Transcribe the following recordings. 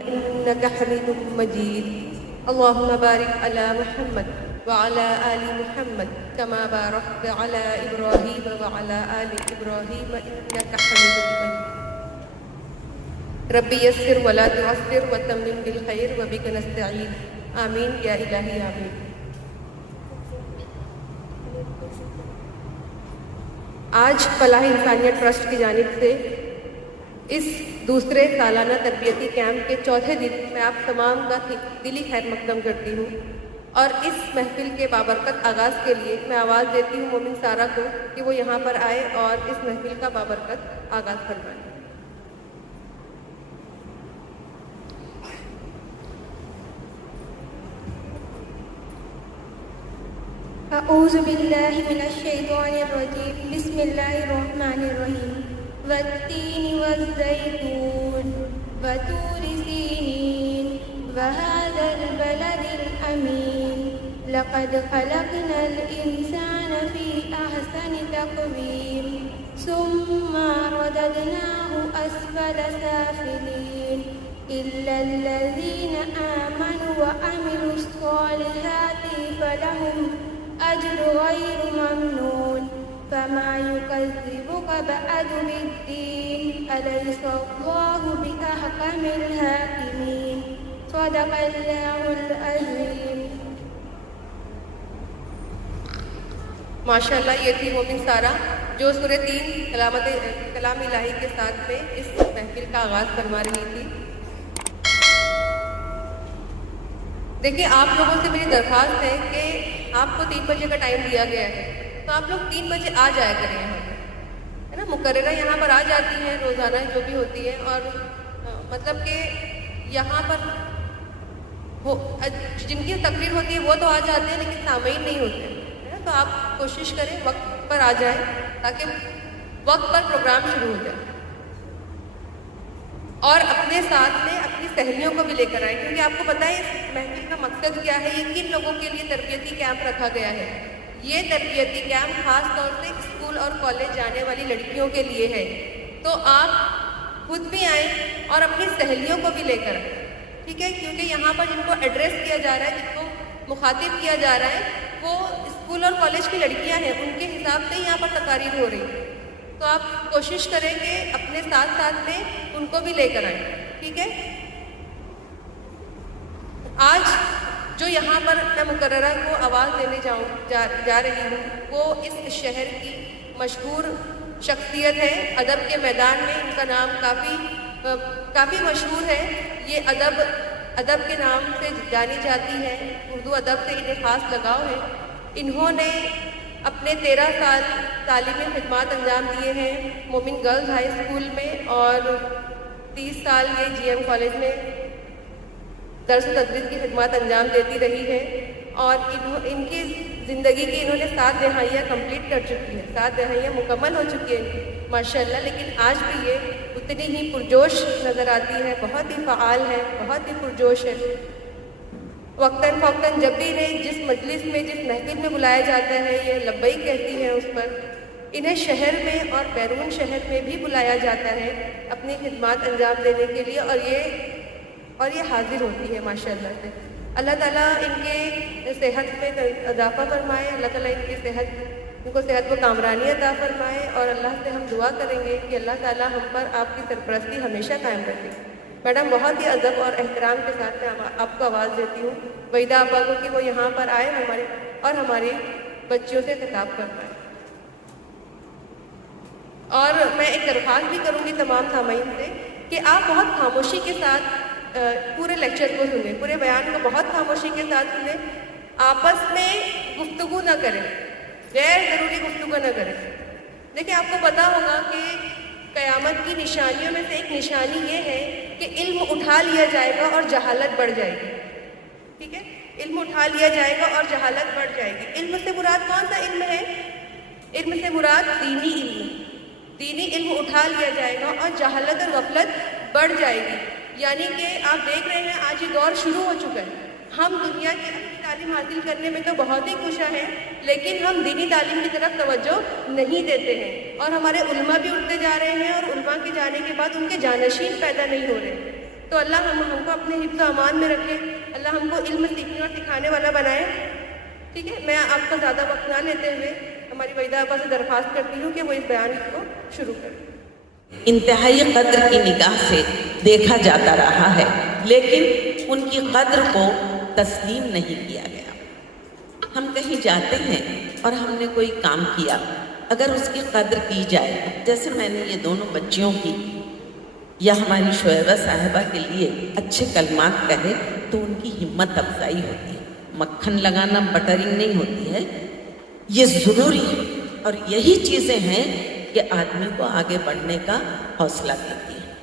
إنك حميد مجيد. اللهم بارك على محمد وعلى آل محمد كما باركت على إبراهيم وعلى آل إبراهيم إنك حميد مجيد. ربي يسر ولا تعسر وتمم بالخير وبك نستعين. آمين يا إلهي آمين. آج فلاح انسانیت ٹرسٹ کی جانب سے اس دوسرے سالانہ تربیتی کیمپ کے چوتھے دن میں آپ تمام کا دلی خیر مقدم کرتی ہوں اور اس محفل کے بابرکت آغاز کے لیے میں آواز دیتی ہوں مومن سارا کو کہ وہ یہاں پر آئے اور اس محفل کا بابرکت آغاز کروائیں. اعوذ باللہ من الشیطان الرجیم. بسم اللہ الرحمن الرحیم. والتین والزیتون وطور سینین وهذا البلد الامین لقد خلقنا الانسان فی احسن تقویم ثم رددناه اسفل سافلین الا الذین آمنوا وعملوا الصالحات فلهم أجر غير ممنون. فما يكذبك بعد بالدين أليس الله بأحكم الحاكمين. صدق الله العظيم. ماشاء اللہ یہ تھی مومن سارا جو سورہ 3 کلام الہی کے ساتھ میں اس محفل کا آغاز فرما رہی تھی. دیکھیے آپ لوگوں سے میری درخواست ہے کہ آپ کو 3 بجے کا ٹائم دیا گیا ہے تو آپ لوگ 3 بجے آ جایا کریں یہاں پر، ہے نا. مقررہ یہاں پر آ جاتی ہیں روزانہ جو بھی ہوتی ہے، اور مطلب کہ یہاں پر وہ جن کی تقریر ہوتی ہے وہ تو آ جاتے ہیں لیکن سامعین نہیں ہوتے ہیں، ہے نا. تو آپ کوشش کریں وقت پر آ جائیں تاکہ وقت پر پروگرام شروع ہو جائے، اور اپنے ساتھ میں اپنی سہیلیوں کو بھی لے کر آئیں، کیونکہ آپ کو پتہ ہے اس محفل کا مقصد کیا ہے، یہ کن لوگوں کے لیے تربیتی کیمپ رکھا گیا ہے. یہ تربیتی کیمپ خاص طور سے اسکول اور کالج جانے والی لڑکیوں کے لیے ہے. تو آپ خود بھی آئیں اور اپنی سہیلیوں کو بھی لے کر آئیں، ٹھیک ہے. کیونکہ یہاں پر جن کو ایڈریس کیا جا رہا ہے، جن کو مخاطب کیا جا رہا ہے، وہ اسکول اور کالج کی لڑکیاں ہیں، ان کے حساب سے یہاں پر تقاریر ہو رہی ہے. تو آپ کوشش کریں کہ اپنے ساتھ ساتھ میں ان کو بھی لے کر آئیں، ٹھیک ہے. آج جو یہاں پر میں مقررہ کو آواز دینے جا رہی ہوں وہ اس شہر کی مشہور شخصیت ہے. ادب کے میدان میں ان کا نام کافی مشہور ہے. یہ ادب کے نام سے جانی جاتی ہے. اردو ادب سے انہیں خاص لگاؤ ہے. انہوں نے اپنے 13 سال تعلیمی خدمات انجام دیے ہیں مومن گرلز ہائی اسکول میں، اور 30 سال یہ جی ایم کالج میں درس و تدریس کی خدمات انجام دیتی رہی ہے. اور ان کی زندگی کی انہوں نے 7 دہائیاں کمپلیٹ کر چکی ہیں، 7 دہائیاں مکمل ہو چکی ہیں ماشاء اللہ. لیکن آج بھی یہ اتنی ہی پرجوش نظر آتی ہے، بہت ہی فعال ہے، بہت ہی پرجوش ہے. وقتاً فوقتاً جب بھی انہیں جس مجلس میں جس محفل میں بلایا جاتا ہے یہ لبیک کہتی ہیں اس پر. انہیں شہر میں اور بیرون شہر میں بھی بلایا جاتا ہے اپنی خدمات انجام دینے کے لیے، اور یہ حاضر ہوتی ہے ماشاء اللہ سے. اللہ تعالیٰ ان کے صحت میں اضافہ فرمائے، اللہ تعالیٰ ان کو صحت و کامرانی عطا فرمائے، اور اللہ سے ہم دعا کریں گے کہ اللہ تعالیٰ ہم پر آپ کی سرپرستی ہمیشہ قائم رکھے. میڈم بہت ہی ادب اور احترام کے ساتھ میں آپ کو آواز دیتی ہوں وحیدہ آپا کو کہ وہ یہاں پر آئے ہماری بچیوں سے خطاب فرمائیں. اور میں ایک درخواست بھی کروں گی تمام سامعین سے کہ آپ بہت خاموشی کے ساتھ پورے لیکچر کو سنیں، پورے بیان کو بہت خاموشی کے ساتھ سنیں. آپس میں گفتگو نہ کریں، غیر ضروری گفتگو نہ کریں. دیکھیں آپ کو پتہ ہوگا کہ قیامت کی نشانیوں میں سے ایک نشانی یہ ہے کہ علم اٹھا لیا جائے گا اور جہالت بڑھ جائے گی، ٹھیک ہے. علم اٹھا لیا جائے گا اور جہالت بڑھ جائے گی. علم سے مراد کون سا علم ہے؟ علم سے مراد دینی علم. دینی علم اٹھا لیا جائے گا اور جہالت اور غفلت بڑھ جائے گی. یعنی کہ آپ دیکھ رہے ہیں آج یہ دور شروع ہو چکا ہے. ہم دنیا کی اچھی تعلیم حاصل کرنے میں تو بہت ہی خوش ہیں، لیکن ہم دینی تعلیم کی طرف توجہ نہیں دیتے ہیں، اور ہمارے علماء بھی اٹھتے جا رہے ہیں، اور علماء کے جانے کے بعد ان کے جانشین پیدا نہیں ہو رہے. تو اللہ ہم کو اپنے حفظ و امان میں رکھے، اللہ ہم کو علم سیکھنے اور سکھانے والا بنائے. ٹھیک ہے، میں آپ کا زیادہ وقت نہ لیتے ہوئے ہماری وحیدہ آپا سے درخواست کرتی ہوں کہ وہ اس بیان کو شروع کریں. انتہائی قدر کی نگاہ سے دیکھا جاتا رہا ہے، لیکن ان کی قدر کو تسلیم نہیں کیا گیا. ہم کہیں جاتے ہیں اور ہم نے کوئی کام کیا، اگر اس کی قدر کی جائے، جیسے میں نے یہ دونوں بچیوں کی یا ہماری شعیبہ صاحبہ کے لیے اچھے کلمات کہے تو ان کی ہمت افزائی ہوتی ہے. مکھن لگانا بٹرنگ نہیں ہوتی ہے، یہ ضروری ہے. اور یہی چیزیں ہیں کہ آدمی کو آگے بڑھنے کا حوصلہ دیتی ہے.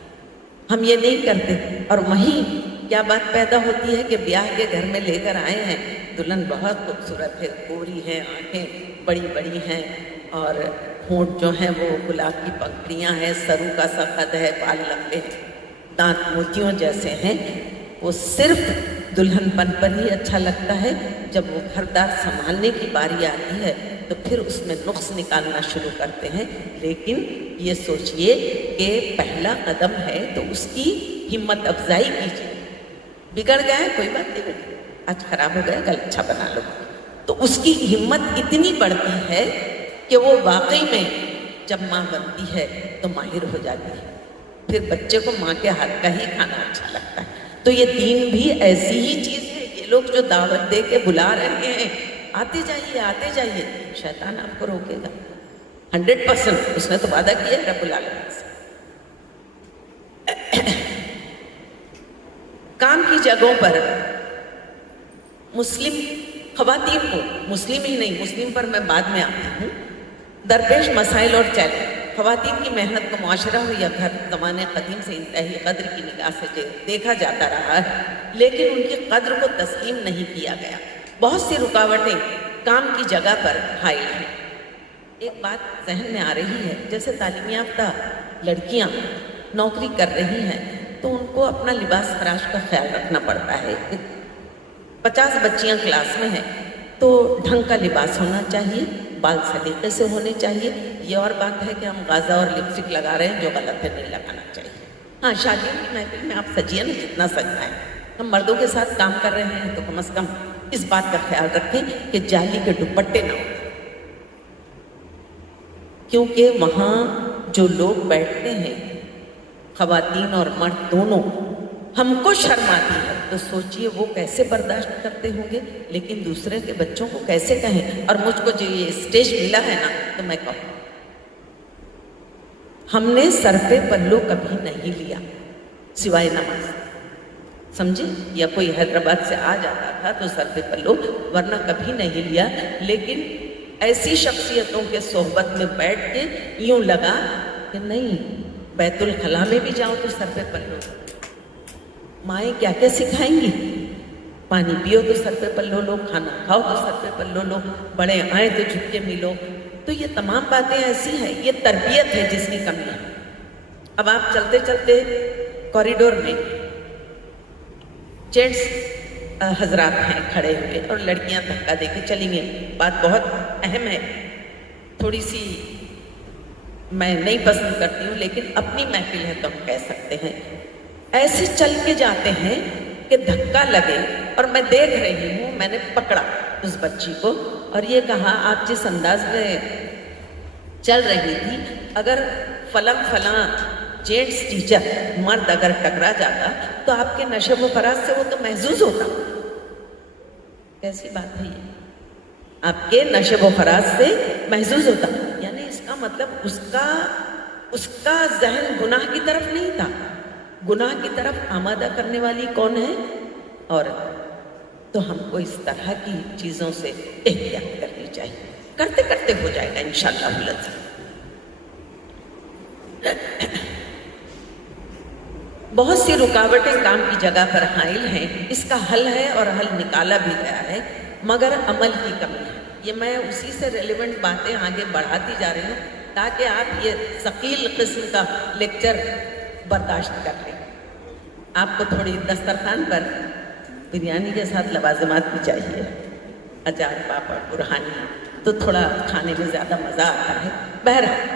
ہم یہ نہیں کرتے، اور وہیں کیا بات پیدا ہوتی ہے کہ بیاہ کے گھر میں لے کر آئے ہیں، دلہن بہت خوبصورت ہے، گوری ہے، آنکھیں بڑی بڑی ہیں، اور ہونٹ جو ہیں وہ گلاب کی پکڑیاں ہیں، سرو کا سا قد ہے، بال لمبے، دانت موتیوں جیسے ہیں. وہ صرف دلہن پن پر ہی اچھا لگتا ہے. جب وہ گھردار سنبھالنے کی باری آتی ہے تو پھر اس میں نقص نکالنا شروع کرتے ہیں. لیکن یہ سوچئے کہ پہلا قدم ہے تو اس کی ہمت افزائی کیجیے. بگڑ گئے کوئی بات نہیں بیٹی، آج خراب ہو گئے کل اچھا بنا لو. تو اس کی ہمت اتنی بڑھتی ہے کہ وہ واقعی میں جب ماں بنتی ہے تو ماہر ہو جاتی ہے. پھر بچے کو ماں کے ہاتھ کا ہی کھانا اچھا لگتا ہے. تو یہ دین بھی ایسی ہی چیز ہے. یہ لوگ جو دعوت دے کے بلا رہے ہیں، آتے جائیے آتے جائیے، شیطان آپ کو روکے گا 100%. اس نے تو وعدہ کیا ہے رب العالمین سے. کام کی جگہوں پر مسلم خواتین کو، مسلم ہی نہیں، مسلم پر میں بعد میں آتی ہوں، درپیش مسائل اور چیلنج. خواتین کی محنت کو معاشرہ ہو یا گھر زمانے قدیم سے انتہائی قدر کی نگاہ سے دیکھا جاتا رہا ہے، لیکن ان کی قدر کو تسلیم نہیں کیا گیا. بہت سی رکاوٹیں کام کی جگہ پر حائل ہیں. ایک بات ذہن میں آ رہی ہے، جیسے تعلیم یافتہ لڑکیاں نوکری کر رہی ہیں تو ان کو اپنا لباس فراش کا خیال رکھنا پڑتا ہے. 50 بچیاں کلاس میں ہیں تو ڈھنگ کا لباس ہونا چاہیے، بال سلیقے سے ہونے چاہیے. یہ اور بات ہے کہ ہم غازہ اور لپسٹک لگا رہے ہیں جو غلط ہے، نہیں لگانا چاہیے. ہاں، شادیوں کی محفل میں آپ سجیے نا جتنا سجنا ہے. ہم مردوں کے ساتھ کام کر رہے ہیں تو کم از کم اس بات کا خیال رکھیں کہ جعلی کے دوپٹے نہ ہوں، کیونکہ وہاں جو لوگ بیٹھتے ہیں خواتین اور مرد دونوں، ہم کو شرم آتی ہے تو سوچئے وہ کیسے برداشت کرتے ہوں گے. لیکن دوسرے کے بچوں کو کیسے کہیں. اور مجھ کو جو یہ اسٹیج ملا ہے نا تو میں کہوں، ہم نے سر پہ پلو کبھی نہیں لیا سوائے نماز، سمجھے؟ یا کوئی حیدرآباد سے آ جاتا تھا تو سر پہ پلو، ورنہ کبھی نہیں لیا. لیکن ایسی شخصیتوں کے صحبت میں بیٹھ کے یوں لگا کہ نہیں، بیت الخلاء میں بھی جاؤ تو سر پہ پلو. مائیں کیا کیا سکھائیں گی؟ پانی پیو تو سر پہ پلو لو، کھانا کھاؤ تو سر پہ پلو لو، بڑے آئیں تو جھک کے ملو. تو یہ تمام باتیں ایسی ہیں، یہ تربیت ہے جس کی کمی ہے. اب آپ چلتے چلتے کوریڈور میں جینٹس حضرات ہیں کھڑے ہوئے اور لڑکیاں دھکا دے کے چلی گئیں. بات بہت اہم ہے، تھوڑی سی میں نہیں پسند کرتی ہوں لیکن اپنی محفل ہے تو ہم کہہ سکتے ہیں. ایسے چل کے جاتے ہیں کہ دھکا لگے، اور میں دیکھ رہی ہوں، میں نے پکڑا اس بچی کو اور یہ کہا آپ جس انداز میں چل رہی تھی، اگر فلاں جینٹس ٹیچر مرد اگر ٹکرا جاتا تو آپ کے نشو و فراز سے وہ تو محظوظ ہوتا. کیسی بات ہے یہ؟ آپ کے نشو و فراز سے محظوظ ہوتا. یعنی اس کا مطلب اس کا ذہن گناہ کی طرف نہیں تھا. گناہ کی طرف آمادہ کرنے والی کون ہے؟ عورت. تو ہم کو اس طرح کی چیزوں سے احتیاط کرنی چاہیے. کرتے کرتے ہو جائے گا انشاءاللہ. بہت سی رکاوٹیں کام کی جگہ پر حائل ہیں. اس کا حل ہے اور حل نکالا بھی گیا ہے، مگر عمل کی کمی ہے. یہ میں اسی سے ریلیونٹ باتیں آگے بڑھاتی جا رہی ہوں تاکہ آپ یہ ثقیل قسم کا لیکچر برداشت کر لیں. آپ کو تھوڑی دسترخوان پر بریانی کے ساتھ لوازمات بھی چاہیے، اچار، پاپڑ، برہانی، تو تھوڑا کھانے میں زیادہ مزہ آتا ہے. بہرحال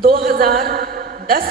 2010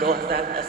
2010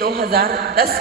2010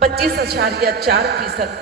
25.4%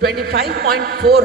25.4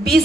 20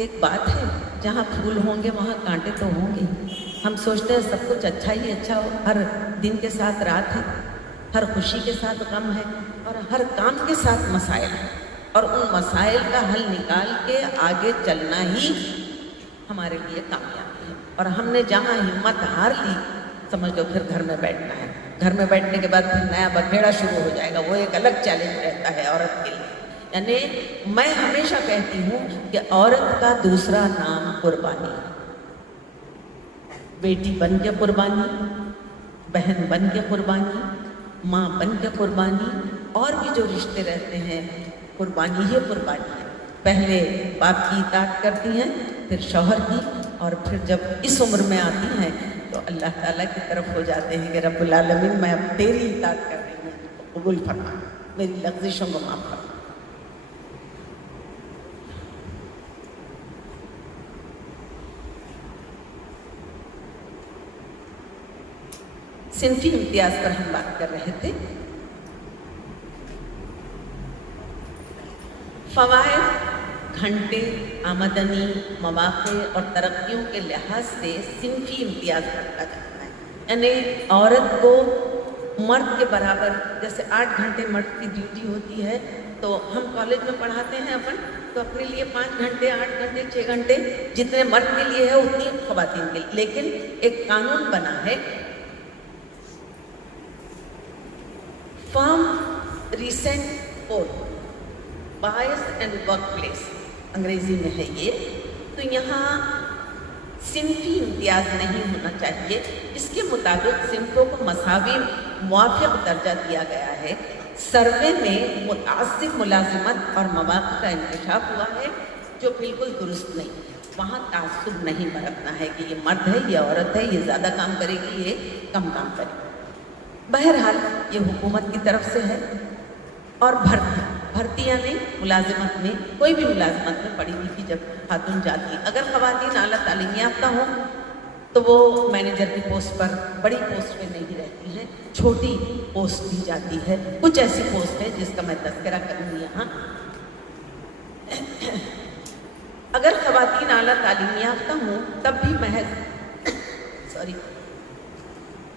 ایک بات ہے، جہاں پھول ہوں گے وہاں کانٹے تو ہوں گے. ہم سوچتے ہیں سب کچھ اچھا ہی اچھا ہو، ہر دن کے ساتھ رات ہے، ہر خوشی کے ساتھ غم ہے، اور ہر کام کے ساتھ مسائل ہیں، اور ان مسائل کا حل نکال کے آگے چلنا ہی ہمارے لیے کامیابی ہے. اور ہم نے جہاں ہمت ہار لی، سمجھ لو پھر گھر میں بیٹھنا ہے. گھر میں بیٹھنے کے بعد پھر نیا بکھیڑا شروع ہو جائے گا، وہ ایک الگ چیلنج رہتا ہے عورت کے لیے. یعنی میں ہمیشہ کہتی ہوں کہ عورت کا دوسرا نام قربانی ہے. بیٹی بن کے قربانی، بہن بن کے قربانی، ماں بن کے قربانی، اور بھی جو رشتے رہتے ہیں قربانی ہی قربانی ہے. پہلے باپ کی اطاعت کرتی ہیں، پھر شوہر کی، اور پھر جب اس عمر میں آتی ہیں تو اللہ تعالیٰ کی طرف ہو جاتے ہیں کہ رب العالمین میں اب تیری اطاعت کر رہی ہوں، قبول فرما، میری لغزشوں کو معاف فرما. صنفی امتیاز پر ہم بات کر رہے تھے. فوائد، گھنٹے، آمدنی، مواقع اور ترقیوں کے لحاظ سے صنفی امتیاز رکھا جاتا ہے. یعنی عورت کو مرد کے برابر، جیسے 8 گھنٹے مرد کی ڈیوٹی ہوتی ہے، تو ہم کالج میں پڑھاتے ہیں تو اپنے لیے 5 گھنٹے، 8 گھنٹے، 6 گھنٹے جتنے مرد کے لیے ہے اتنی خواتین کے لیے. لیکن ایک قانون بنا ہے، from recent code bias and workplace, انگریزی میں ہے یہ. تو یہاں صنفی امتیاز نہیں ہونا چاہیے. اس کے مطابق صنفوں کو مساوی موافق درجہ دیا گیا ہے. سروے میں متعصب ملازمت اور مواقع کا انکشاف ہوا ہے جو بالکل درست نہیں ہے. وہاں تعصب نہیں برتنا ہے کہ یہ مرد ہے، یہ عورت ہے، یہ زیادہ کام کرے گی، یہ کم کام کرے گی. بہرحال یہ حکومت کی طرف سے ہے. اور بھرتی یعنی ملازمت میں، کوئی بھی ملازمت میں پڑھی لکھی جب خاتون جاتی ہیں، اگر خواتین اعلیٰ تعلیم یافتہ ہوں تو وہ مینیجر کی پوسٹ پر، بڑی پوسٹ پہ نہیں رہتی ہیں، چھوٹی پوسٹ دی جاتی ہے. کچھ ایسی پوسٹ ہے جس کا میں تذکرہ کروں گی یہاں. اگر خواتین اعلیٰ تعلیم یافتہ ہوں تب بھی محض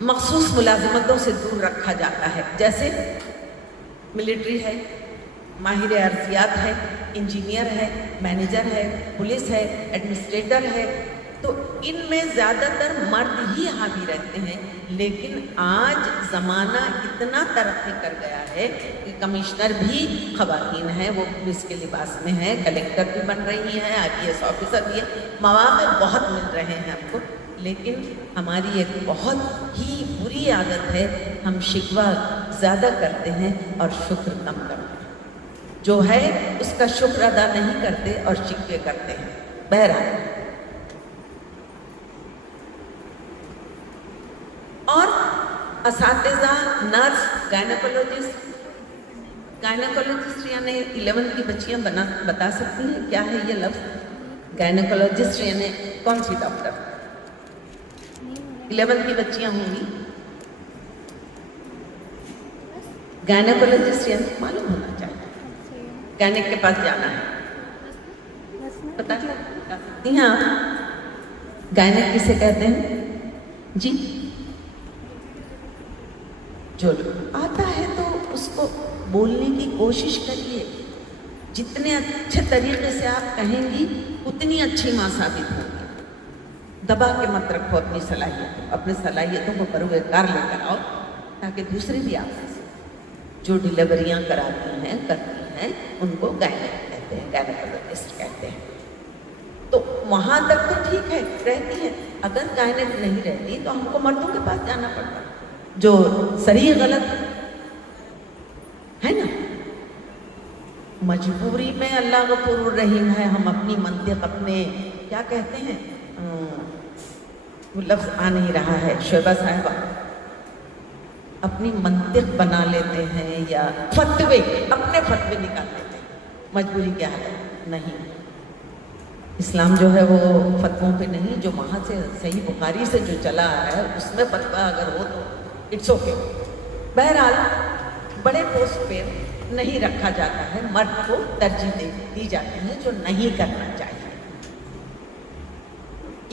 مخصوص ملازمتوں سے دور رکھا جاتا ہے، جیسے ملٹری ہے، ماہر ارضیات ہے، انجینئر ہے، مینیجر ہے، پولیس ہے، ایڈمنسٹریٹر ہے. تو ان میں زیادہ تر مرد ہی حاوی رہتے ہیں. لیکن آج زمانہ اتنا ترقی کر گیا ہے کہ کمشنر بھی خواتین ہیں، وہ پولیس کے لباس میں ہیں، کلیکٹر بھی بن رہی ہیں، IPS آفیسر بھی ہیں. مواقع بہت مل رہے ہیں ہم کو. لیکن ہماری ایک بہت ہی بری عادت ہے، ہم شکوہ زیادہ کرتے ہیں اور شکر کم کرتے ہیں. جو ہے اس کا شکر ادا نہیں کرتے اور شکوے کرتے ہیں. بہرحال اور اساتذہ، نرس، گائنیکولوجسٹ یعنی 11 کی بچیاں بتا سکتی ہیں کیا ہے یہ لفظ؟ گائنیکولوجسٹ یعنی کون سی ڈاکٹر؟ 11 کی بچیاں ہوں گی. گائنیکولوجسٹ یعنی معلوم ہونا چاہیے، گائنک کے پاس جانا ہے. بتا سکتی ہیں آپ گائنک کسے کہتے ہیں؟ جی، جو آتا ہے تو اس کو بولنے کی کوشش کریے. جتنے اچھے طریقے سے آپ کہیں گی اتنی اچھی ماں ثابت ہوگی. دبا کے مت رکھو اپنی صلاحیتوں کو بروئے کار لے کر آؤ، تاکہ دوسرے بھی آپ سے جو ڈیلیوریاں کراتی ہیں کرتی ہیں ان کو گائنک کہتے ہیں، گائنیکولوجسٹ کہتے ہیں. تو وہاں تک تو ٹھیک ہے رہتی ہے. اگر گائنک نہیں رہتی تو ہم کو مردوں کے پاس جانا پڑتا، جو صحیح غلط ہے نا. مجبوری میں اللہ غفور الرحیم ہے. ہم اپنی منطق، اپنے کیا کہتے ہیں، وہ لفظ آ نہیں رہا ہے، شعبہ صاحبہ، اپنی منطق بنا لیتے ہیں یا اپنے فتوے نکال لیتے ہیں. مجبوری کیا ہے؟ نہیں. اسلام جو ہے وہ فتووں پہ نہیں، جو وہاں سے صحیح بخاری سے جو چلا آ رہا ہے اس میں فتویٰ اگر ہو تو اٹس اوکے. بہرحال بڑے پوسٹ پہ نہیں رکھا جاتا ہے، مرد کو ترجیح دی جاتی ہے جو نہیں کرنا چاہیے.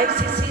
ICC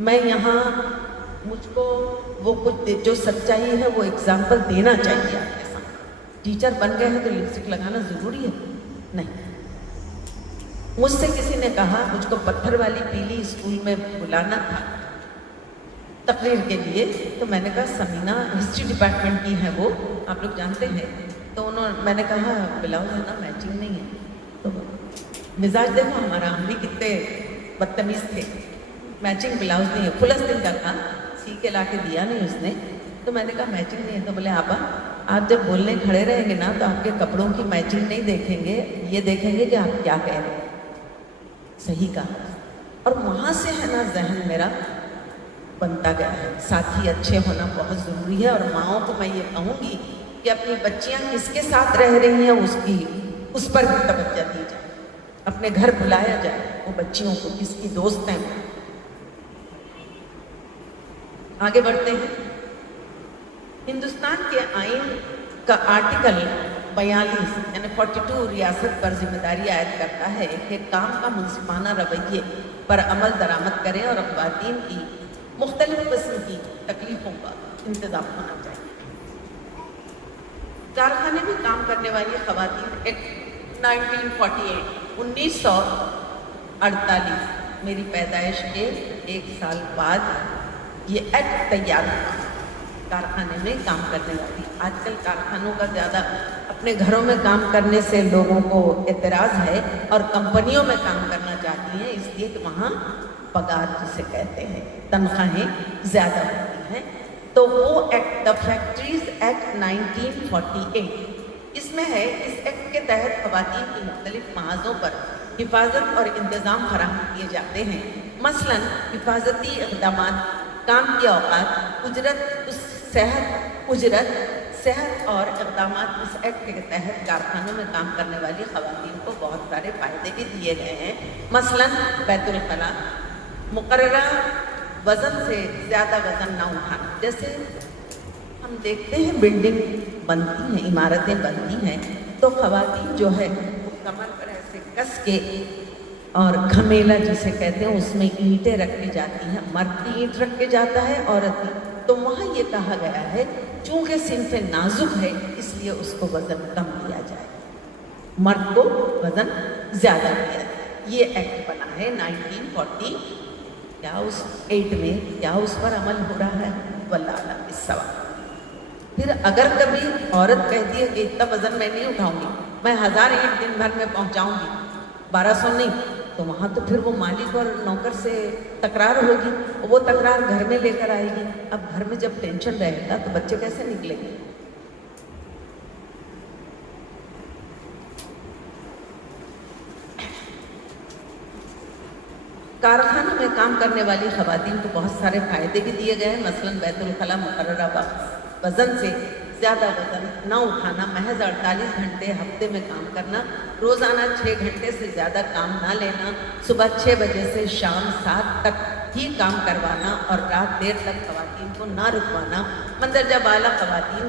میں یہاں مجھ کو وہ کچھ جو سچائی ہے وہ اگزامپل دینا چاہیے آپ کے سامنے. ٹیچر بن گئے ہیں تو لپسٹک لگانا ضروری ہے؟ نہیں. مجھ سے کسی نے کہا، مجھ کو پتھر والی پیلی اسکول میں بلانا تھا تقریر کے لیے، تو میں نے کہا سمینہ ہسٹری ڈپارٹمنٹ کی ہیں وہ، آپ لوگ جانتے ہیں. تو میں نے کہا بلاؤز ہے نا میچنگ نہیں ہے. تو مزاج دیکھو ہمارا، ہم بھی کتنے بدتمیز تھے. میچنگ بلاؤز نہیں ہے، فلسطین کا تھا، سی کے لا کے دیا نہیں اس نے. تو میں نے کہا میچنگ نہیں ہے. تو بولے آپا آپ جب بولنے کھڑے رہیں گے نا تو آپ کے کپڑوں کی میچنگ نہیں دیکھیں گے، یہ دیکھیں گے کہ آپ کیا کہہ رہے ہیں. صحیح کہا. اور وہاں سے ہے نا ذہن میرا بنتا گیا ہے. ساتھی اچھے ہونا بہت ضروری ہے. اور ماؤں کو میں یہ کہوں گی کہ اپنی بچیاں کس کے ساتھ رہ رہی ہیں اس پر بھی توجہ دی جائے. اپنے گھر بلایا جائے وہ بچیوں کو، کس کی دوست ہیں. آگے بڑھتے ہیں. ہندوستان کے آئین کا آرٹیکل 42 یعنی 42 ریاست پر ذمہ داری عائد کرتا ہے کہ کام کا منصفانہ رویے پر عمل درآمد کریں اور خواتین کی مختلف قسم کی تکلیفوں کا انتظام ہونا چاہیے. کارخانے میں کام کرنے والی خواتین ایکٹ 1948 میری پیدائش کے 1 سال بعد یہ ایکٹ تیار ہوا. کارخانے میں کام کرنے والی، آج کل کارخانوں کا زیادہ اپنے گھروں میں کام کرنے سے لوگوں کو اعتراض ہے اور کمپنیوں میں کام کرنا چاہتی ہیں، اس لیے کہ وہاں پگار جسے کہتے ہیں، تنخواہیں زیادہ ہوتی ہیں. تو وہ ایکٹ دا فیکٹریز ایکٹ 1948 اس میں ہے. اس ایکٹ کے تحت خواتین کی مختلف محاذوں پر حفاظت اور انتظام فراہم کیے جاتے ہیں. مثلاً حفاظتی اقدامات، کام کے اوقات، صحت اور اقدامات. اس ایکٹ کے تحت کارخانوں میں کام کرنے والی خواتین کو بہت سارے فائدے بھی دیے گئے ہیں. مثلاً بیت الخلاء، مقررہ وزن سے زیادہ وزن نہ اٹھانا. جیسے ہم دیکھتے ہیں بلڈنگ بنتی ہیں، عمارتیں بنتی ہیں، تو خواتین جو ہے وہ کمر پر ایسے کس کے اور گھمیلا جسے کہتے ہیں اس میں اینٹیں رکھی جاتی ہیں. مرد کی اینٹ رکھ کے جاتا ہے، عورت کی. تو وہاں یہ کہا گیا ہے چونکہ صنف نازک ہے اس لیے اس کو وزن کم دیا جائے، مرد کو وزن زیادہ دیا جائے. یہ ایکٹ بنا ہے 1940. کیا اس ایکٹ میں کیا اس پر عمل ہو رہا ہے؟ واللہ اعلم بالصواب. پھر اگر کبھی عورت کہتی ہے کہ اتنا وزن میں نہیں اٹھاؤں گی، میں 1000 اینٹ دن بھر میں پہنچاؤں گی، 1200 نہیں، تو وہاں تو پھر وہ مالک اور نوکر سے تکرار ہوگی. وہ تکرار گھر میں لے کر آئے گی. اب گھر میں جب ٹینشن رہے گا تو بچے کیسے نکلیں گے؟ کارخانوں میں کام کرنے والی خواتین کو بہت سارے فائدے بھی دیے گئے ہیں. مثلاً بیت الخلاء، مقررہ وزن سے زیادہ وزن نہ اٹھانا، محض 48 گھنٹے ہفتے میں کام کرنا، روزانہ 6 گھنٹے سے زیادہ کام نہ لینا، صبح 6 بجے سے شام 7 تک ہی کام کروانا اور رات دیر تک خواتین کو نہ رکوانا، مندرجہ بالا قوانین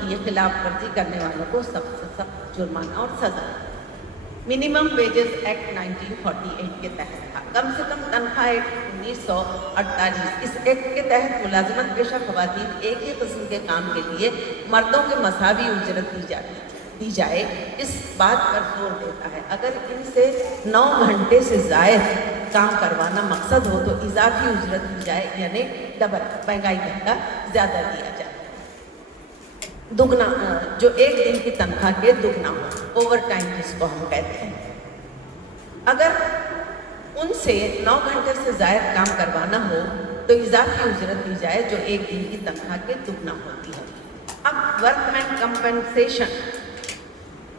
کی خلاف ورزی کرنے والوں کو سخت سے سخت جرمانہ اور سزا. منیمم ویجز ایکٹ 1948 کے تحت تھا. کم سے کم تنخواہ ایکٹ 1948. اس ایکٹ کے تحت ملازمت پیشہ خواتین ایک ہی قسم کے کام کے لیے مردوں کے مساوی اجرت دی جائے، اس بات پر زور دیتا ہے. اگر ان سے 9 گھنٹے سے زائد کام کروانا مقصد ہو تو اضافی اجرت دی جائے، یعنی ڈبل، مہنگائی بھتہ زیادہ دیا جائے. دگنا، جو 1 دن کی تنخواہ کے دگنا ہو، اوور ٹائم جس کو ہم کہتے ہیں. اگر ان سے 9 گھنٹے سے زائد کام کروانا ہو تو اضافی اجرت دی جائے جو 1 دن کی تنخواہ کے دگنا ہوتی ہے. اب ورک مین کمپنسیشن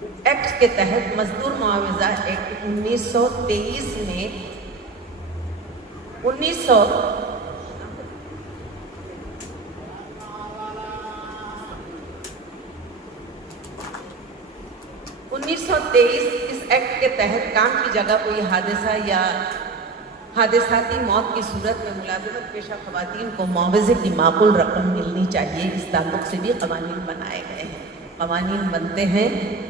ایکٹ کے تحت مزدور معاوضہ ایکٹ 1923 میں 1923 اس ایکٹ کے تحت کام کی جگہ کوئی حادثہ یا حادثاتی موت کی صورت میں ملازمت پیشہ خواتین کو معاوضے کی معقول رقم ملنی چاہیے. اس تعلق سے بھی قوانین بنائے گئے ہیں. قوانین بنتے ہیں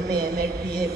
MA, MA, PA,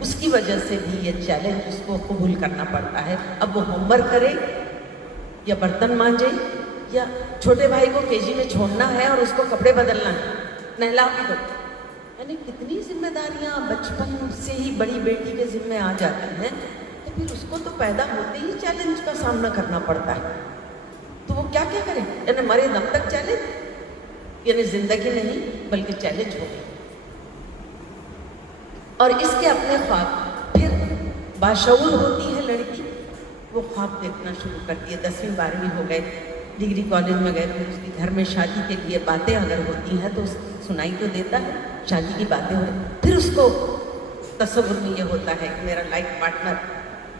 اس کی وجہ سے بھی یہ چیلنج اس کو قبول کرنا پڑتا ہے۔ اب وہ ہوم ورک کرے یا برتن مانجے یا چھوٹے بھائی کو KG میں چھوڑنا ہے اور اس کو کپڑے بدلنا ہے، نہلا بھی دو، یعنی کتنی ذمہ داریاں بچپن سے ہی بڑی بیٹی کے ذمہ آ جاتی ہیں، تو پھر اس کو تو پیدا ہوتے ہی چیلنج کا سامنا کرنا پڑتا ہے۔ تو وہ کیا کرے، یعنی مرے دم تک چیلنج، یعنی زندگی نہیں بلکہ چیلنج ہو گئی۔ اور اس کے اپنے خواب، پھر باشعور ہوتی ہے لڑکی، وہ خواب دیکھنا شروع کرتی ہے۔ 10ویں 12ویں ہو گئے، ڈگری کالج میں گئے، پھر اس کی گھر میں شادی کے لیے باتیں اگر ہوتی ہیں تو سنائی تو دیتا ہے، شادی کی باتیں ہو، پھر اس کو تصور میں یہ ہوتا ہے کہ میرا لائف پارٹنر،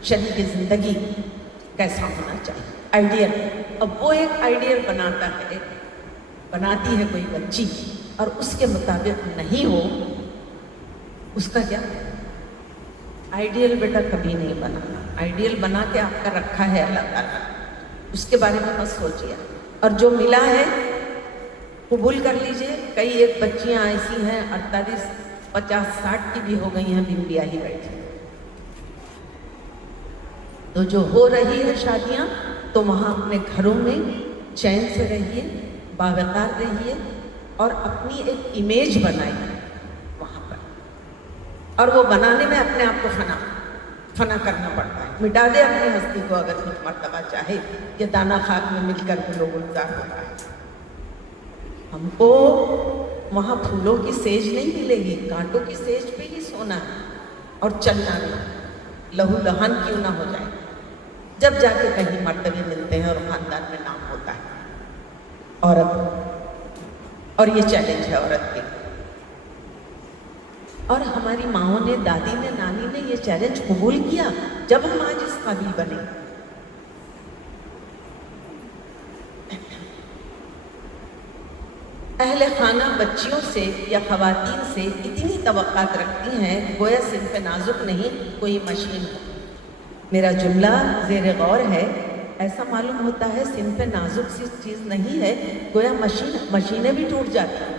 شریک زندگی کیسا ہونا چاہیے، آئیڈیل۔ اب وہ ایک آئیڈیل بناتی ہے کوئی بچی، اور اس کے مطابق نہیں ہو، اس کا کیا؟ آئیڈیل بیٹا کبھی نہیں بنانا، آئیڈیل بنا کے آپ کا رکھا ہے اللہ تعالیٰ، اس کے بارے میں مت سوچیے، اور جو ملا ہے قبول کر لیجئے۔ کئی ایک بچیاں ایسی ہیں 48 50 60 کی بھی ہو گئی ہیں، بن بیاہی بیٹھی، تو جو ہو رہی ہے شادیاں، تو وہاں اپنے گھروں میں چین سے رہیے، باوقار رہیے، اور اپنی ایک امیج بنائیے وہاں پر، اور وہ بنانے میں اپنے آپ کو فنا کرنا پڑتا ہے۔ مٹا دے اپنی ہستی کو اگر کچھ مرتبہ چاہے، یہ دانہ خاک میں مل کر کے لوگ گلزار ہوتا ہے۔ ہم کو وہاں پھولوں کی سیج نہیں ملے گی، کانٹوں کی سیج پہ ہی سونا ہے اور چلنا نہیں، لہو لہان کیوں نہ ہو جائے، جب جا کے کہیں مرتبے ملتے ہیں اور خاندان میں نام ہوتا ہے عورت، اور یہ چیلنج ہے عورت کے۔ اور ہماری ماؤں نے، دادی نے، نانی نے یہ چیلنج قبول کیا، جب ہم آج اس قابل بنے۔ اہل خانہ بچیوں سے یا خواتین سے اتنی توقعات رکھتی ہیں گویا صنف نازک نہیں کوئی مشین ہو۔ میرا جملہ زیر غور ہے، ایسا معلوم ہوتا ہے صنف نازک سی چیز نہیں ہے، گویا مشینیں بھی ٹوٹ جاتی ہیں،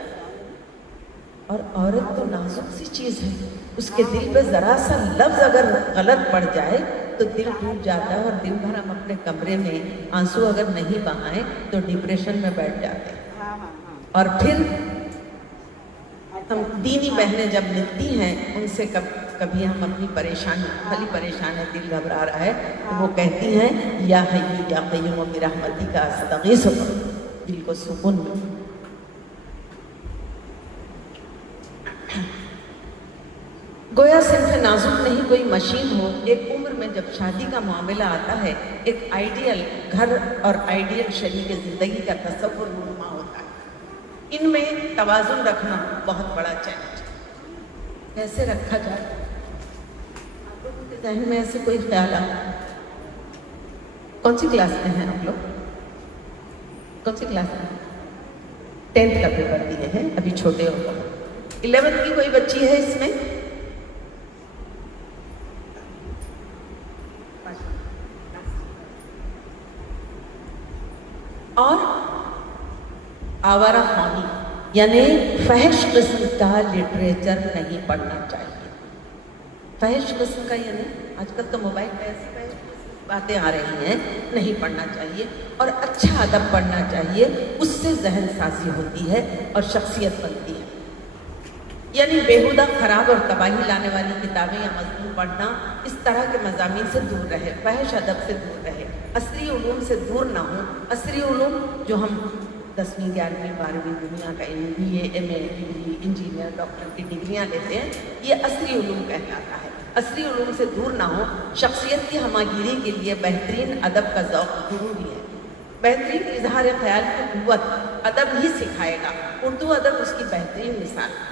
اور عورت تو نازک سی چیز ہے، اس کے دل پہ ذرا سا لفظ اگر غلط پڑ جائے تو دل ٹوٹ جاتا ہے، اور دن بھر ہم اپنے کمرے میں آنسو اگر نہیں بہائیں تو ڈپریشن میں بیٹھ جاتے ہیں۔ اور پھر ہم دینی بہنیں جب ملتی ہیں، ان سے کبھی ہم اپنی خالی پریشان ہے، دل گھبرا رہا ہے، تو وہ کہتی ہیں یا حی یا قیوم برحمتی کا استغیث، دل کو سکون ملے۔ گویا صنف نازک نہیں کوئی مشین ہو۔ ایک عمر میں جب شادی کا معاملہ آتا ہے، ایک آئیڈیل گھر اور آئیڈیل شریک زندگی کا تصور رونما ہوتا ہے۔ ان میں توازن رکھنا بہت بڑا چیلنج ہے۔ کیسے رکھا جائے؟ آپ لوگوں کے ذہن میں ایسے کوئی خیال آ؟ کون سی کلاس میں ہیں آپ لوگ؟ کون سی کلاس میں؟ 10th کا پیپر دیے ہیں، ابھی چھوٹے ہو گئے۔ 11th کی کوئی بچی ہے اس میں؟ اور آوارہ خوانی یعنی فحش قسم کا لٹریچر نہیں پڑھنا چاہیے۔ فحش قسم کا یعنی آج کل تو موبائل پہ ایسی فحش باتیں آ رہی ہیں، نہیں پڑھنا چاہیے، اور اچھا ادب پڑھنا چاہیے، اس سے ذہن سازی ہوتی ہے اور شخصیت بنتی ہے۔ یعنی بیہودہ خراب اور تباہی لانے والی کتابیں یا مضمون پڑھنا، اس طرح کے مضامین سے دور رہے، فحش ادب سے دور رہے، عصری علوم سے دور نہ ہوں۔ عصری علوم جو ہم 10ویں 11ویں 12ویں دنیا کا BA MA degree, engineer, doctor کی ڈگریاں لیتے ہیں، یہ عصری علوم کہلاتا ہے۔ عصری علوم سے دور نہ ہو۔ شخصیت کی ہماگیری کے لیے بہترین ادب کا ذوق ضروری ہے۔ بہترین اظہار خیال کی قوت ادب ہی سکھائے گا۔ اردو ادب اس کی بہترین مثال ہے۔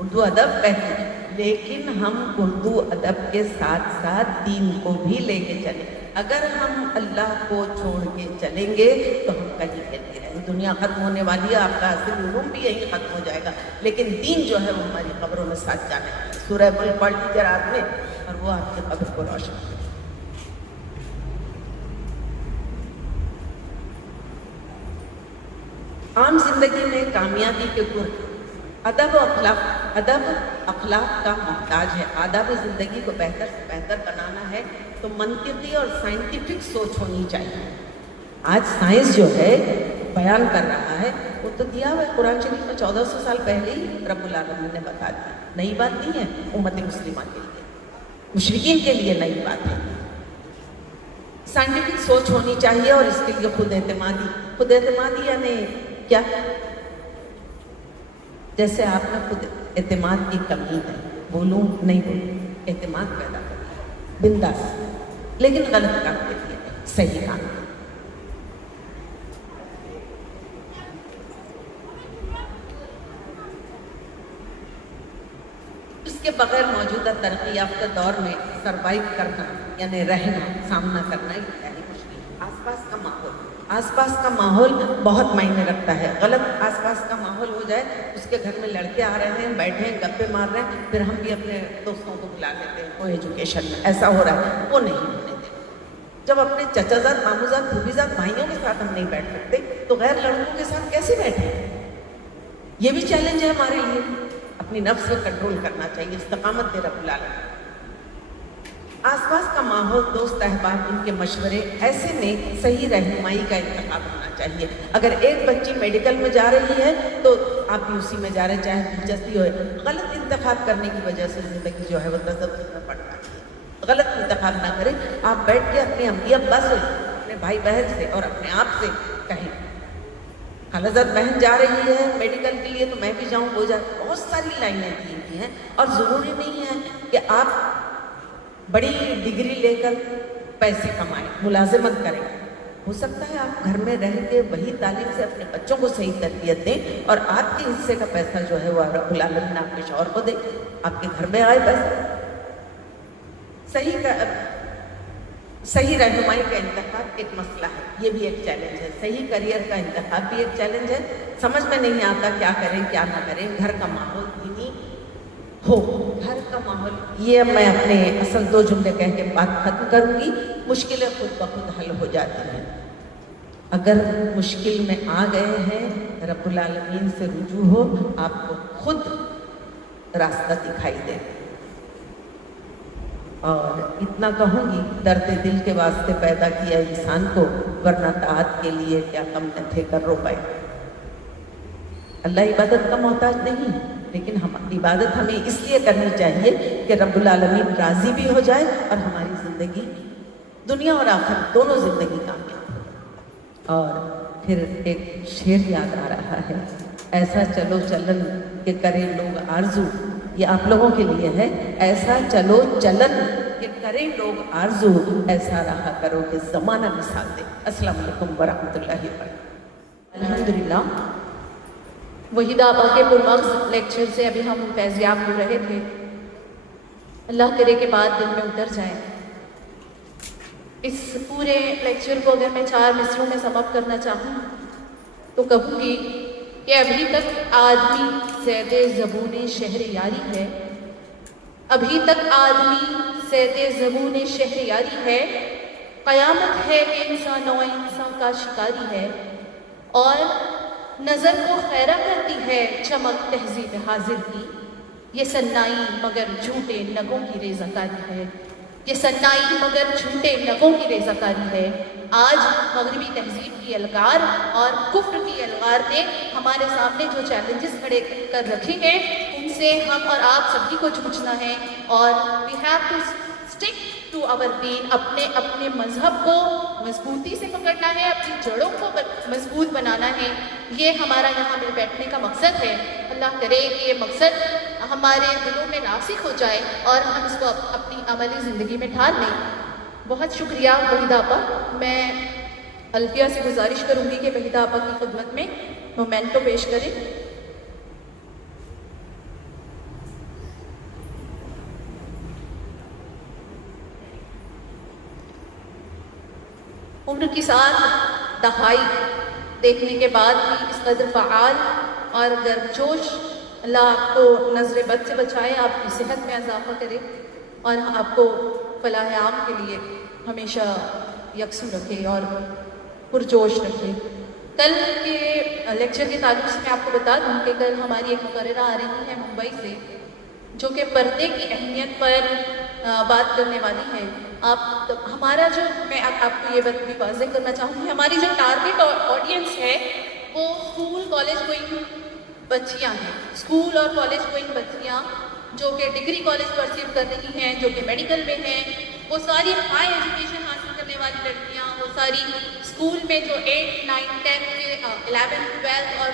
اردو ادب بہترین، لیکن ہم اردو ادب کے ساتھ ساتھ دین کو بھی لے کے چلیں۔ اگر ہم اللہ کو چھوڑ کے چلیں گے تو ہم کہیں کہتے رہیں دنیا ختم ہونے والی ہے، آپ کا اصل علوم بھی یہی ختم ہو جائے گا، لیکن دین جو ہے وہ ہماری قبروں میں ساتھ جانے والا ہے۔ سورہ ملک پڑھ لیجیے رات میں، اور وہ آپ کی قبر کو روشن کرے۔ عام زندگی میں کامیابی کے گر ادب اخلاق کا محتاج ہے. آداب زندگی کو بہتر سے بہتر بنانا ہے تو منطقی اور سائنٹیفک سوچ ہونی چاہیے. آج سائنس جو ہے بیان کر رہا ہے وہ تو دیا ہوا ہے قرآن شریف میں 1400 سال پہلے ہی رب العالمین نے بتا دی. نئی بات نہیں ہے امت مسلمہ کے لیے, مشرکین کے لیے نئی بات ہے. سائنٹیفک سوچ ہونی چاہیے اور اس کے لیے خود اعتمادی یعنی کیا؟ جیسے آپ میں خود اعتماد کی کمی ہے, بولوں نہیں بولوں, اعتماد پیدا کرنا بنداس, لیکن غلط کام کے لیے صحیح کام. اس کے بغیر موجودہ ترقی یافتہ دور میں سروائیو کرنا یعنی رہنا, سامنا کرنا انتہائی مشکل. آس پاس کا ماحول بہت معنی رکھتا ہے. غلط آس پاس کا ماحول ہو جائے, اس کے گھر میں لڑکے آ رہے ہیں, بیٹھے ہیں, گپے مار رہے ہیں, پھر ہم بھی اپنے دوستوں کو بلا لیتے ہیں وہ ایجوکیشن میں ایسا ہو رہا ہے, وہ نہیں ہونے دینا. جب اپنے چچا زاد, ماموں زاد, پھوپھی زاد بھائیوں کے ساتھ ہم نہیں بیٹھ سکتے تو غیر لڑکوں کے ساتھ کیسے بیٹھیں؟ یہ بھی چیلنج ہے ہمارے لیے. اپنی نفس کو کنٹرول کرنا چاہیے, استقامت دے رب العالمین. آس پاس کا ماحول, دوست احباب, ان کے مشورے, ایسے میں صحیح رہنمائی کا انتخاب ہونا چاہیے. اگر ایک بچی میڈیکل میں جا رہی ہے تو آپ بھی اسی میں جا رہے ہیں, چاہے دلچسپی ہو. غلط انتخاب کرنے کی وجہ سے زندگی جو ہے وہ تذبذب میں پڑ جاتی ہے. غلط انتخاب نہ کریں. آپ بیٹھ کے اپنے امی ابا سے, اپنے بھائی بہن سے اور اپنے آپ سے کہیں خالزاد بہن جا رہی ہے میڈیکل کے لیے تو میں بھی جاؤں, وہ جائے. بہت ساری لائنیں دی ہوئی ہیں اور ضروری نہیں ہے کہ آپ بڑی ڈگری لے کر پیسے کمائیں, ملازمت کریں. ہو سکتا ہے آپ گھر میں رہ کے وہی تعلیم سے اپنے بچوں کو صحیح تربیت دیں اور آپ کے حصے کا پیسہ جو ہے وہ رب العالمین آپ کے شوہر کو دے, آپ کے گھر میں آئے پیسہ. صحیح رہنمائی کا انتخاب ایک مسئلہ ہے, یہ بھی ایک چیلنج ہے. صحیح کریئر کا انتخاب بھی ایک چیلنج ہے. سمجھ میں نہیں آتا کیا کریں کیا نہ کریں. گھر کا ماحول دینی ہو, گھر کا ماحول, یہ میں اپنے اصل 2 جملے کہہ کے بات ختم کروں گی. مشکلیں خود بخود حل ہو جاتی ہیں. اگر مشکل میں آ گئے ہیں, رب العالمین سے رجوع ہو, آپ کو خود راستہ دکھائی دے. اور اتنا کہوں گی, درد دل کے واسطے پیدا کیا انسان کو, ورنہ طاعت کے لیے کیا کم نہ تھے کر رو پائے. اللہ عبادت کا محتاج نہیں, لیکن عبادت ہمیں اس لیے کرنی چاہیے کہ رب العالمین راضی بھی ہو جائے اور ہماری زندگی, دنیا اور آخرت دونوں زندگی کامیاب ہو. اور پھر ایک شعر یاد آ رہا ہے, ایسا چلو چلن کہ کریں لوگ آرزو. یہ آپ لوگوں کے لیے ہے. ایسا چلو چلن کہ کریں لوگ آرزو, ایسا رہا کرو کہ زمانہ مثال دے. السلام علیکم ورحمۃ اللہ وبرکاتہ. الحمدللہ, وحیدہ آپا کے پرمغز لیکچر سے ابھی ہم فیضیاب ہو رہے تھے. اللہ کرے کہ بات دل میں اتر جائے. اس پورے لیکچر کو اگر میں 4 مصروں میں سم اپ کرنا چاہوں تو کہوں گی کہ ابھی تک آدمی صید زبون شہر یاری ہے. ابھی تک آدمی صید زبون شہر یاری ہے. قیامت ہے کہ انسان و انسان کا شکاری ہے. اور نظر کو خیرہ کرتی ہے چمک تہذیب حاضر کی. یہ سنائی مگر جھوٹے نگوں کی ریزہ کاری ہے. یہ سنائی مگر جھوٹے نگوں کی ریزہ کاری ہے. آج مغربی تہذیب کی الغار اور کفر کی الغار نے ہمارے سامنے جو چیلنجز کھڑے کر رکھے ہیں, ان سے ہم اور آپ سبھی کو جھوجنا ہے. اور we have to stick to our دین. اپنے مذہب کو مضبوطی سے پکڑنا ہے, اپنی جڑوں کو مضبوط بنانا ہے. یہ ہمارا یہاں مل بیٹھنے کا مقصد ہے. اللہ کرے کہ یہ مقصد ہمارے دلوں میں راسخ ہو جائے اور ہم اس کو اپنی عملی زندگی میں ڈھال لیں. بہت شکریہ وحیدہ آپا. میں الفیہ سے گزارش کروں گی کہ وحیدہ آپا کی خدمت میں مومنٹو پیش کریں. عمر کی 7 دہائی دیکھنے کے بعد بھی اس قدر فعال اور گرمجوش. اللہ آپ کو نظر بد سے بچائے, آپ کی صحت میں اضافہ کرے اور آپ کو فلاح عام کے لیے ہمیشہ یکسو رکھے اور پرجوش رکھے. کل کے لیکچر کے تعلق سے میں آپ کو بتا دوں کہ کل ہماری ایک مقررہ آ رہی ہے ممبئی سے جو کہ پردے کی اہمیت پر بات کرنے والی ہیں. ہمارا جو میں آپ کو یہ بات بھی واضح کرنا چاہوں گی، ہماری جو ٹارگٹ آڈینس ہے وہ اسکول کالج گوئنگ بچیاں ہیں. اسکول اور کالج گوئنگ بچیاں جو کہ ڈگری کالج پرسیو کر رہی ہیں، جو کہ میڈیکل میں ہیں، وہ ساری ہائی ایجوکیشن حاصل کرنے والی لڑکیاں، وہ ساری اسکول میں جو 8, 9, 10 11, 12 اور